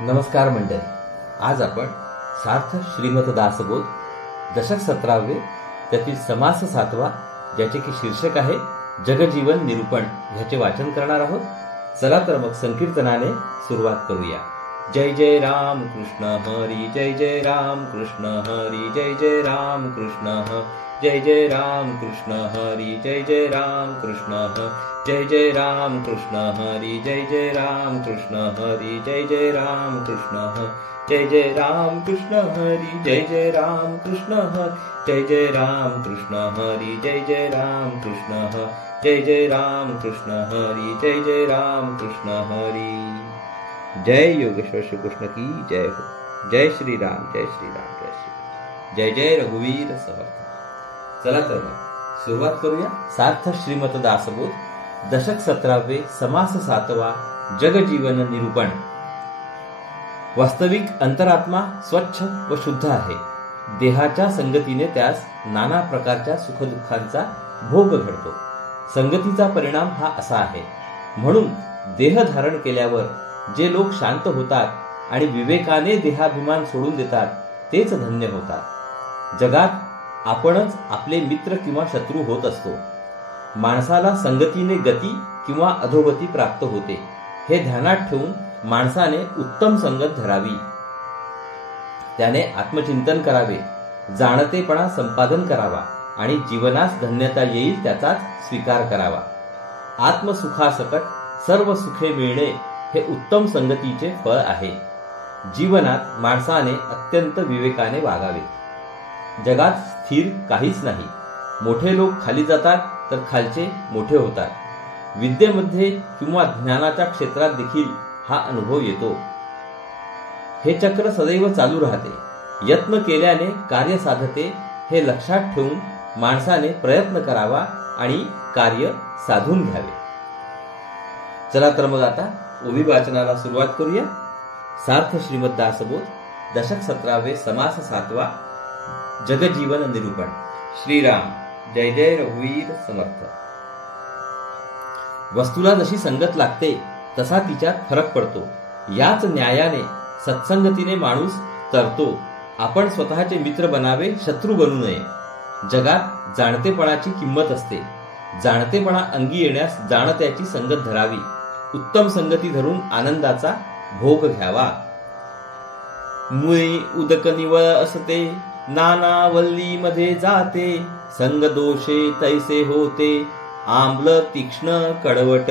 नमस्कार मंडळी, आज आपण सार्थ श्रीमद दासबोध दशक 17वे त्यातील समास 7वा ज्याचे की शीर्षक आहे जगजीवन निरूपण ह्याचे वाचन करणार आहोत. चला तर मग संकीर्तनाने सुरुवात करूया. जय जय राम कृष्ण हरी, जय जय राम कृष्ण हरी, जय जय राम कृष्ण जय जय राम कृष्ण हरी, जय जय राम कृष्ण जय जय राम कृष्ण हरी, जय जय राम कृष्ण हरी, जय जय राम कृष्ण जय जय राम कृष्ण हरी, जय जय राम कृष्ण जय जय राम कृष्ण हरी, जय जय राम कृष्ण जय जय राम कृष्ण हरी, जय जय राम कृष्ण हरी. जय योगेश्वर श्री कृष्ण की जय हो. जय श्री राम, जय श्री राम, जय श्री, जय जय रघुवीर समर्थ. चला तर मग सुरुवात करूया. सार्थ श्रीमद दासबोध दशक 17वे समास 7वा जगजीवन निरूपण. वास्तविक अंतरात्मा स्वच्छ व शुद्ध आहे. देहाच्या संगतीने त्यास नाना प्रकारच्या सुखदुःखांचा भोग घडतो. संगतीचा परिणाम हा असा आहे. म्हणून देह धारण केल्यावर जे लोक शांत होतात आणि विवेकाने देहाभिमान सोडून देतात तेच धन्य होतात. जगात आपणच आपले मित्र किंवा शत्रू होत असतो. माणसाला संगतीने गती किंवा अधोगती प्राप्त होते. हे ध्यानात ठेवून माणसाने उत्तम संगत धरावी. त्याने आत्मचिंतन करावे, जाणतेपणा संपादन करावा आणि जीवनास धन्यता येईल त्याचाच स्वीकार करावा. आत्मसुखासकट सर्व सुखे मिळणे हे उत्तम संगतीचे फळ आहे. जीवनात माणसाने अत्यंत विवेकाने वागावे. जगात स्थिर काहीच नाही. मोठे लोक खाली जातात तर खालचे मोठे होतात. विद्येमध्ये किंवा ज्ञानाच्या क्षेत्रात देखील हा अनुभव येतो. हे चक्र सदैव चालू राहते. यत्न केल्याने कार्य साधते हे लक्षात ठेवून माणसाने प्रयत्न करावा आणि कार्य साधून घ्यावे. चला तर मग आता ओवी वाचनाला सुरुवात करूया. सार्थ श्रीमद दासबोध दशक 17वे समास 7वा जगजीवन निरूपण. श्रीराम, जय जय रघुवीर समर्थ. वस्तूला जशी संगत लागते तसा तिच्यात फरक पडतो. याच न्यायाने सत्संगतीने माणूस तरतो. आपण स्वतःचे मित्र बनावे, शत्रू बनू नये. जगात जाणतेपणाची किंमत असते. जाणतेपणा अंगी येण्यास जाणत्याची संगत धरावी. उत्तम संगती धरून आनंदाचा भोग घ्यावा. मुळी उदक निवळ असते, नाना वल्ली मध्ये जाते. संग दोषे तैसे होते, आम्ल तीक्ष्ण कडवट.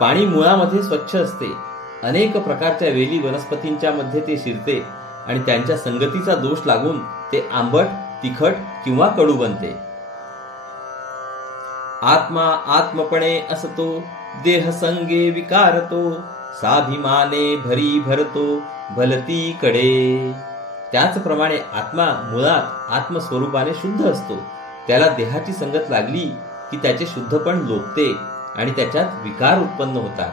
पाणी मुळामध्ये स्वच्छ असते. अनेक प्रकारच्या वेली वनस्पतींच्या मध्ये ते शिरते आणि त्यांच्या संगतीचा दोष लागून ते आंबट, तिखट किंवा कडू बनते. आत्मा आत्मपणे असतो, देह संगे विकारतो. साभिमाने भरी भरतो, भलती कडे. त्याचप्रमाणे आत्मा मुळात आत्मस्वरूपाने शुद्ध असतो. त्याला देहाची संगत लागली की त्याचे शुद्धपण लोपते आणि त्याच्यात विकार उत्पन्न होतात.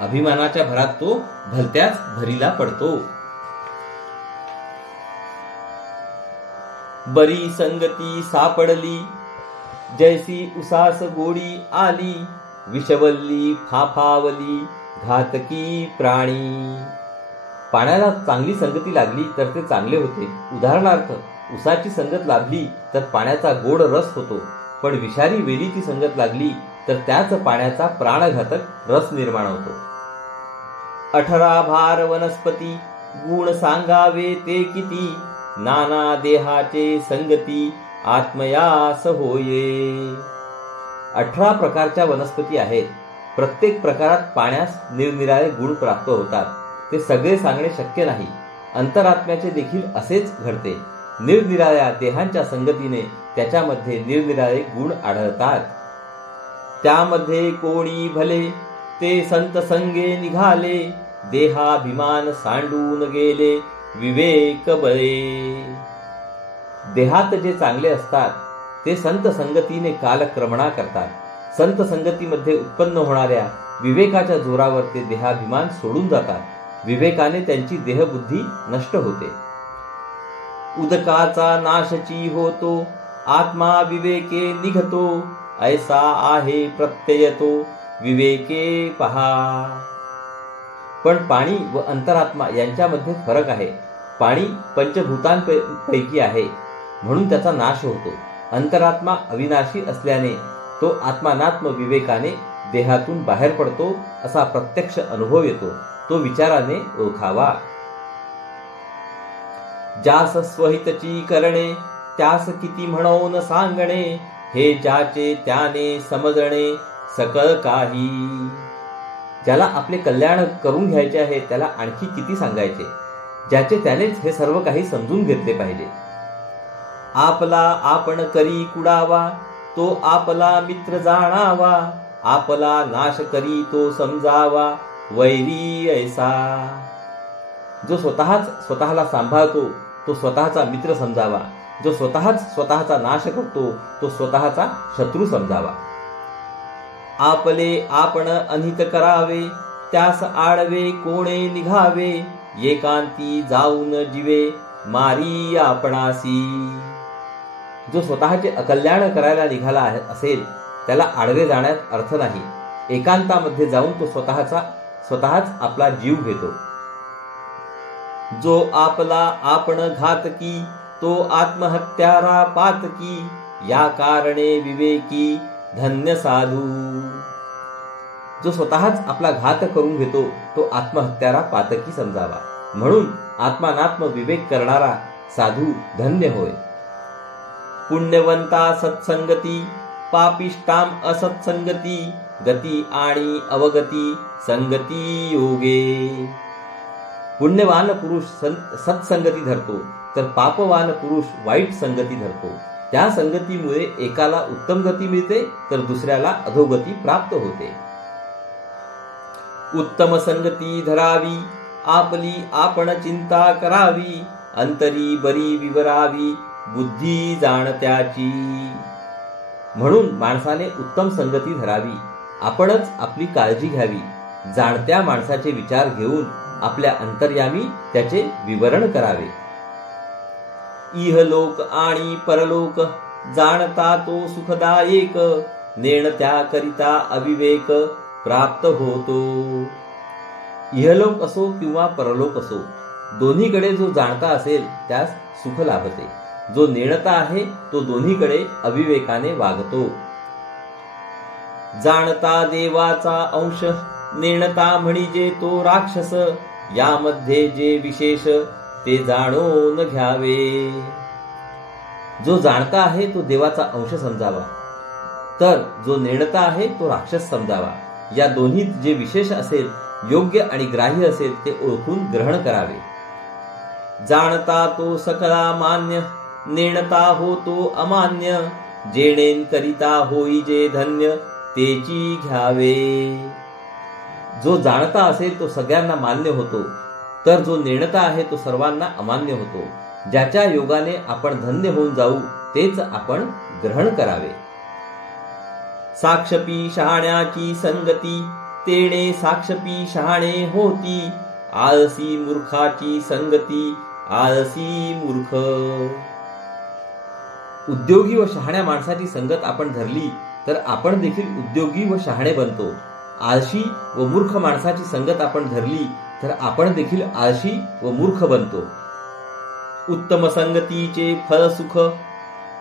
अभिमानाच्या भरात तो भलत्याच भरीला पडतो. बरी संगती सापडली, जैसी उसास गोडी आली. विषवल्ली फाफावली, घातकी प्राणी. पाण्याला चांगली संगती लागली तर ते चांगले होते. उदाहरणार्थ, उसाची संगत लाभली तर पाण्याचा गोड रस होतो. पण विषारी वेलीची संगत लागली तर त्याच पाण्याचा प्राणघातक रस निर्माण होतो. 18 भार वनस्पती, गुण सांगावे ते किती. नाना देहाचे संगती, आत्मयास होये. 18 प्रकारच्या वनस्पती आहेत. प्रत्येक प्रकारात पाण्यास निरनिराळे गुण प्राप्त होतात. ते सगळे सांगणे शक्य नाही. अंतरात्म्याचे देखील असेच घडते. निरनिराळ्या देहांच्या संगतीने त्याच्यामध्ये निरनिराळे गुण आढळतात. त्यामध्ये कोणी भले, ते संत संगे निघाले. देहाभिमान सांडून गेले, विवेक बळे. देहात जे चांगले असतात ते संत संगतीने कालक्रमणा करतात. संत संगतीमध्ये उत्पन्न होणाऱ्या विवेकाच्या जोरावर ते देहाभिमान सोडून जातात. विवेकाने त्यांची देहबुद्धी नष्ट होते. उदकाचा नाशची होतो, आत्मा विवेके निघतो. ऐसा आहे प्रत्यय तो, विवेके पहा. पण पाणी व अंतरात्मा यांच्यामध्ये फरक आहे. पाणी पंचभूतांपैकी आहे म्हणून त्याचा नाश होतो. अंतरात्मा अविनाशी असल्याने तो आत्मानात्म विवेकाने देहातून बाहेर पडतो, असा प्रत्यक्ष अनुभव येतो. तो विचाराने ओळखावा. ज्यास स्वहितची करणे त्यास किती म्हणून सांगणे, हे ज्याचे त्याने समजणे सकळ काही. ज्याला आपले कल्याण करून घ्यायचे आहे त्याला आणखी किती सांगायचे, ज्याचे त्यानेच हे सर्व काही समजून घेतले पाहिजे. आपला आपण करी कुडावा, तो आपला मित्र जाणावा, आपला नाश करी तो समजावा, वैरी ऐसा. जो स्वतःला सांभाळतो तो स्वतःचा मित्र समजावा, जो स्वतःचा नाश करतो तो स्वतःचा शत्रू समजावा. आपले आपण अनित करावे, त्यास आडवे कोणे निघावे, एकांती जाऊन जीवे मारी आपणासी. जो स्वतःचे अकल्याण करायला निघाला असेल त्याला आडवे जाण्यात अर्थ नाही. एकांतामध्ये जाऊन तो स्वतःच आपला जीव घेतो. जो आपला आपण घातकी, तो आत्महत्यारा पातकी, या कारणे विवेकी धन्य साधू. जो स्वतःच आपला घात करून घेतो तो आत्महत्यारा पातकी समजावा. म्हणून आत्मानात्म विवेक करणारा साधू धन्य होय. पुण्यवंता सत्संगती, पापिष्टाम असत्संगती, गती आणि अवगती संगती योगे. पुण्यवान पुरुष सत्संगती धरतो तर पापवान पुरुष वाईट संगती धरतो. त्या संगतीमुळे एकाला उत्तम गती मिळते तर दुसऱ्याला अधोगती प्राप्त होते. उत्तम संगती धरावी, आपली आपण चिंता करावी, अंतरी बरी विवरावी, बुद्धी जाणत्याची. म्हणून माणसाने उत्तम संगती धरावी, आपणच आपली काळजी घ्यावी, जाणत्या माणसाचे विचार घेऊन आपल्या अंतर्यामी त्याचे विवरण करावे. इहलोक आणि परलोक जाणता तो सुखदायक, नेणत्या करिता अविवेक प्राप्त होतो. इहलोक असो किंवा परलोक असो, दोन्हीकडे जो जाणता असेल त्यास सुख लाभते. जो नेणता आहे तो दोन्हीकडे अविवेकाने वागतो. जाणता देवाचा अंश, नेणता म्हणजे तो राक्षस, यामध्ये जे विशेष ते जाणून घ्यावे. जो जाणता आहे तो देवाचा अंश समजावा, तर जो नेणता आहे तो राक्षस समजावा. या दोन्हीत जे विशेष असेल, योग्य आणि ग्राह्य असेल ते ओळखून ग्रहण करावे. जाणता तो सकळा मान्य, नेणता होतो अमान्य, जेणेन करिता होई जे धन्य तेची घ्यावे. जो जाणता असेल तो सगळ्यांना मान्य होतो, तर जो नेणता आहे तो सर्वांना अमान्य होतो. ज्याच्या योगाने आपण धन्य होऊन जाऊ तेच आपण ग्रहण करावे. साक्षपी शहाण्याची संगती, तेणे साक्षपी शहाणे होती, आळसी मूर्खाची संगती, आळसी मूर्ख. उद्योगी व शहाण्या माणसाची संगत आपण धरली तर आपण देखील उद्योगी व शहाणे बनतो. आळशी व मूर्ख माणसाची संगत आपण धरली तर आपण देखील आळशी व मूर्ख बनतो. उत्तम संगतीचे फळ सुख,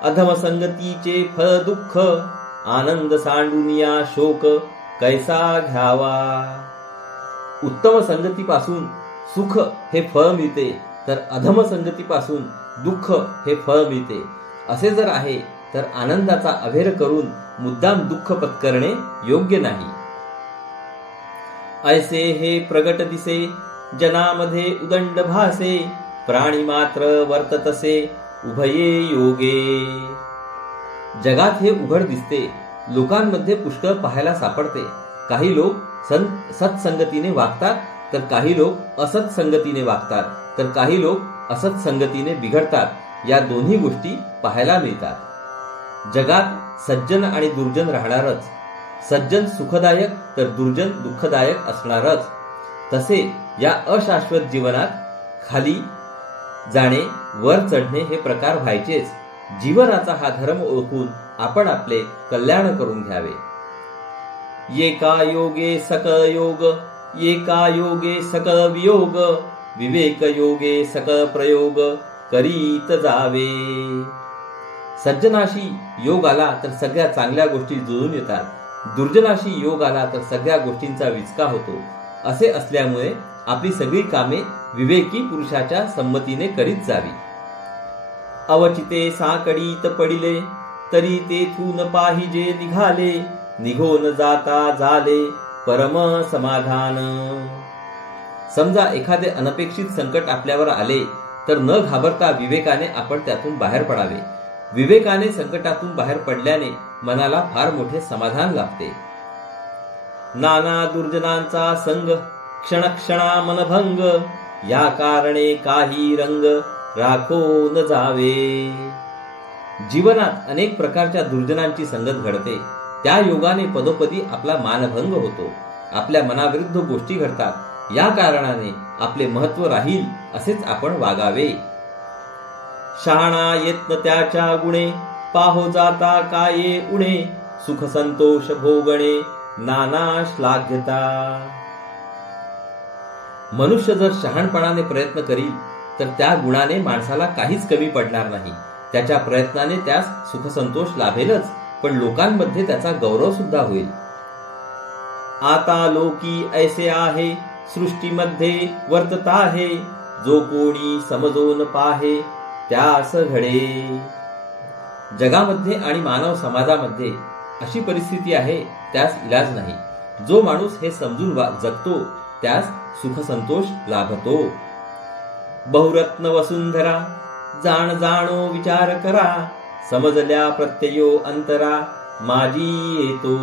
अधम संगतीचे फळ दुःख, आनंद सांडूनिया शोक कैसा घ्यावा. उत्तम संगतीपासून सुख हे फळ मिळते तर अधम संगतीपासून दुःख हे फळ मिळते. असे जर आहे तर आनंदाचा अभेर करून मुद्दाम दुःख पत्करणे योग्य नाही. ऐसे हे प्रगट दिसे, जनामध्ये उदंड भासे, प्राणी मात्र वर्ततसे उभये योगे. जगात हे उघड दिसते, लोकांमध्ये पुष्कळ पाहायला सापडते. काही लोक सत्संगतीने वागतात तर काही लोक असत्संगतीने वागतात, तर काही लोक असत्संगतीने बिघडतात. या दोन्ही गोष्टी पाहायला मिळतात. जगात सज्जन आणि दुर्जन राहणारच. सज्जन सुखदायक तर दुर्जन दुःखदायक असणारच. तसे या अशाश्वत जीवनात खाली जाणे वर चढणे हे प्रकार व्हायचेच. जीवनाचा हा धर्म ओळखून आपण आपले कल्याण करून घ्यावे. एका योगे सकळ योग, एका योगे सकळ वियोग, विवेक योगे सकळ प्रयोग, करीत जावे. सज्जनाशी योग आला तर सगळ्या चांगल्या गोष्टी जुळून येतात. दुर्जनाशी योग आला तर सगळ्या गोष्टींचा विचका होतो. असे असल्यामुळे आपली सगळी कामे विवेकी पुरुषाच्या संमतीने करीत जावी. अवचिते साकडीत पडिले, तरी तेथून पाहिजे निघाले, निघून जाता झाले परम समाधान. समजा एखादे अनपेक्षित संकट आपल्यावर आले तर न घाबरता विवेकाने आपण त्यातून बाहेर पडावे. विवेकाने संकटातून बाहेर पडल्याने मनाला फार मोठे समाधान लाभते. नाना दुर्जनांचा संग, क्षणक्षणा मनभंग, या कारणे काही रंग राखो न जावे. जीवनात अनेक प्रकारच्या दुर्जनांची संगत घडते. त्या योगाने पदोपदी आपला मानभंग होतो. आपल्या मनाविरुद्ध गोष्टी घडतात. या कारणाने आपले महत्व राहील असेच आपण वागावे. शहाणा यत्न त्याच्या गुणे, पाहो जाता काये उणे, सुख संतोष भोगणे नाना श्लाघ्यता. मनुष्य जर शहाणपणाने प्रयत्न करील तर त्या गुणाने माणसाला काहीच कमी पडणार नाही. त्याच्या प्रयत्नाने त्यास सुखसंतोष लाभेलच, पण लोकांमध्ये त्याचा गौरव सुद्धा होईल. आता लोकी ऐसे आहे, सृष्टीमध्ये वर्तत आहे, जो कोणी समजून पाहे त्यास घडे. जगामध्ये आणि मानव समाजामध्ये अशी परिस्थिती आहे, त्यास इलाज नाही. जो माणूस हे समजून जगतो त्यास सुखसंतोष लाभतो. बहुरत्न वसुंधरा, जाण जाणो विचार करा, समजल्या प्रत्ययो अंतरा, माझी येतो.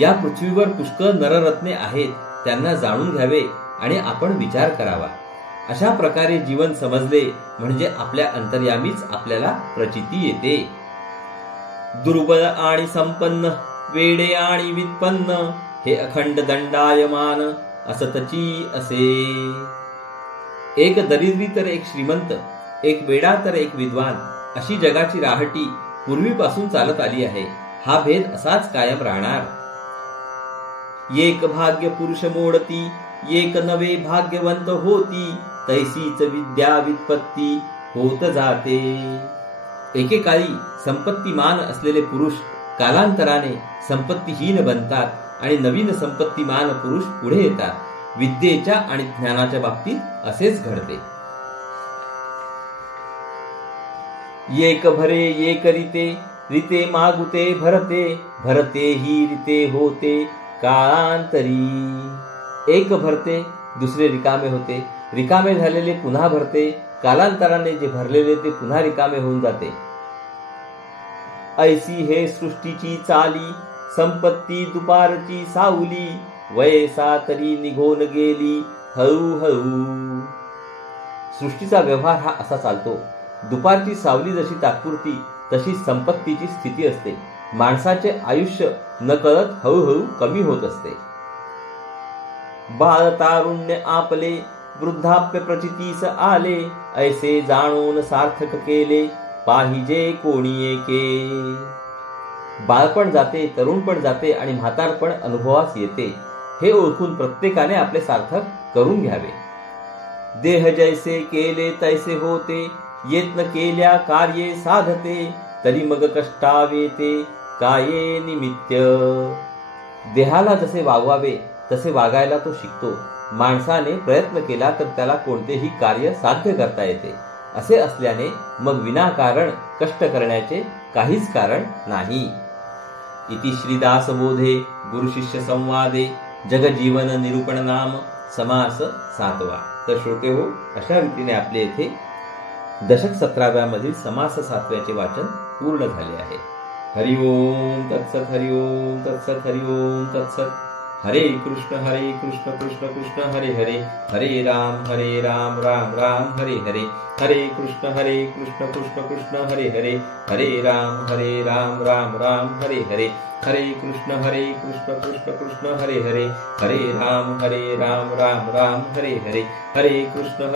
या पृथ्वीवर पुष्कळ नररत्ने आहेत, त्यांना जाणून घ्यावे आणि आपण विचार करावा. अशा प्रकारे जीवन समजले म्हणजे आपल्या अंतर्यामीच आपल्याला प्रचिती येते. दुर्बल आणि संपन्न, वेडे आणि वित्पन्न, हे अखंड दंडायमान असतची असे. एक दरिद्री तर एक श्रीमंत, एक वेडा तर एक विद्वान, अशी जगाची राहटी पूर्वीपासून चालत आली आहे. हा भेद असाच कायम राहणार. एक भाग्य पुरुष मोडती, एक नवे भाग्यवंत होती, तैसीच विद्या वित्पत्ती होत जाते. एकेकाळी संपत्तीमान असलेले पुरुष कालांतराने संपत्तीहीन बनतात आणि नवीन संपत्तीमान पुरुष पुढे येतात. विद्येच्या आणि ज्ञानाच्या बाबतीत असेच घडते. एक भरे एक रीते, रीते मागुते भरते, भरते ही रीते होते काळांतरी. एक भरते, दुसरे रिकामे होते, रिकामे झालेले पुन्हा भरते, कालांतराने जे भरलेले ते पुन्हा रिकामे होऊन जाते. ऐसी हे सृष्टीची चाली, संपत्ती दुपारची सावली, वयसा तरी निघून गेली हळूहळू. सृष्टीचा व्यवहार हा असा चालतो. दुपारची सावली जशी तात्पुरती, तशी संपत्तीची स्थिती असते. माणसाचे आयुष्य नकळत हळूहळू कमी होत असते. बाळ तारुण्य आपले, वृद्धाप्य प्रचितीस आले, ऐसे जाणून सार्थक केले पाहिजे कोणी एके. बाळपण जाते, तरुणपण जाते आणि म्हातारपण अनुभवास येते. हे ओळखून प्रत्येकाने आपले सार्थक करून घ्यावे. देह जैसे केले तैसे होते, यत्न केल्या कार्ये साधते, तरी मग कष्टावेते काये निमित्त. देहाला जसे वागवावे तसे वागायला तो शिकतो. माणसाने प्रयत्न केला तर त्याला कोणतेही कार्य साध्य करता येते. असे असल्याने मग विनाकारण कष्ट करण्याचे काहीच कारण नाही. इति श्रीदासबोधे गुरुशिष्य संवादे जगजीवन निरूपण नाम समास 7वा. तर श्रोते हो, अशा रीतीने आपले येथे दशक 17व्या मधील समास 7व्याचे वाचन पूर्ण झाले आहे. हरि ओम तत्सत, हरि ओम तत्सत, हरि ओम तत्सत. हरे कृष्ण कृष्ण कृष्ण हरे हरे, हरे राम राम राम हरे हरे, हरे कृष्ण कृष्ण कृष्ण हरे हरे, हरे राम राम राम हरे हरे, हरे कृष्ण कृष्ण कृष्ण हरे हरे, हरे राम राम राम हरे हरे, हरे कृष्ण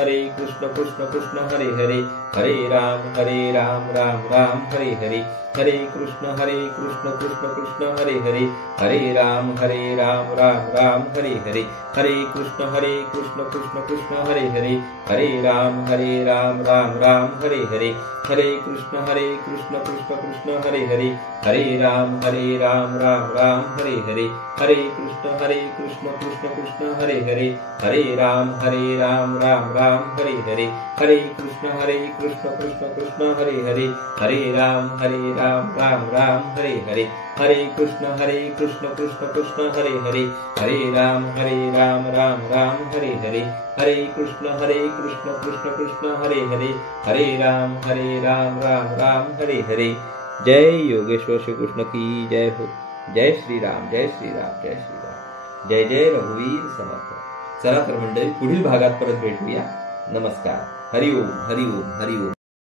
कृष्ण कृष्ण हरे हरे, हरे राम राम राम हरे हरे, हरे कृष्ण कृष्ण कृष्ण हरे हरे, हरे राम राम राम हरे हरे, हरे कृष्ण कृष्ण कृष्ण हरे हरे, हरे राम राम राम हरे हरे, हरे कृष्ण कृष्ण कृष्ण हरे हरे, हरे राम राम राम हरे हरे, हरे कृष्ण कृष्ण कृष्ण हरे हरे, हरे राम राम राम हरे हरे, हरे कृष्ण कृष्ण कृष्ण हरे हरे, हरे राम राम राम हरे हरे, हरे कृष्ण कृष्ण कृष्ण हरे हरे, हरे राम राम राम हरे हरे, हरे कृष्ण कृष्ण कृष्ण हरे हरे, हरे राम राम राम हरे हरे। जय योगेश्वर श्री कृष्ण की जय हो। जय श्रीराम जय श्रीराम जय श्रीराम, जय जय रघुवीर समर्थ। चला तर मंडळी, पुढील भागात परत भेटूया। नमस्कार। हरिओम हरिओम हरिओम।